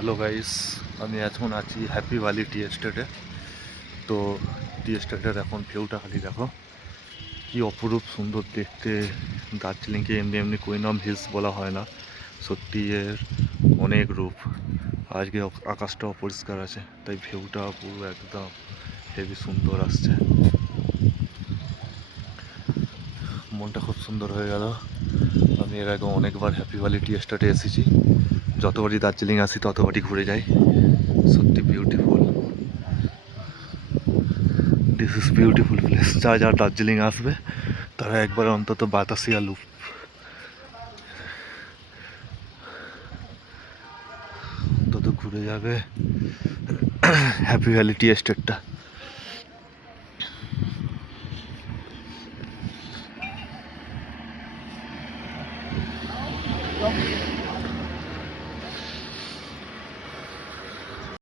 Hello guys, আমি এখন আছি হ্যাপি ভ্যালি টি এস্টেটে। তো টি এস্টেটের এখন ভিউটা খালি দেখো, কি অপরূপ সুন্দর দেখতে। দার্জিলিংকে এমনি এমনি কুইন অফ হিলস বলা হয় না, সত্যি এর অনেক রূপ। আজকে আকাশটা অপরিষ্কার আছে, তাই ভিউটা পুরো একদম হেভি সুন্দর আসছে। মনটা খুব সুন্দর হয়ে গেল। আমি এর আগে অনেকবার হ্যাপি ভ্যালি টি এস্টেটে এসেছি, যতবারই দার্জিলিং আসি ততবারই ঘুরে যাই। সত্যি beautiful, this is beautiful place. যারা দার্জিলিং আসবে তারা একবার অন্তত বাতাসিয়া লুপ অন্তত ঘুরে যাবে হ্যাপি ভ্যালি টি এস্টেটটা।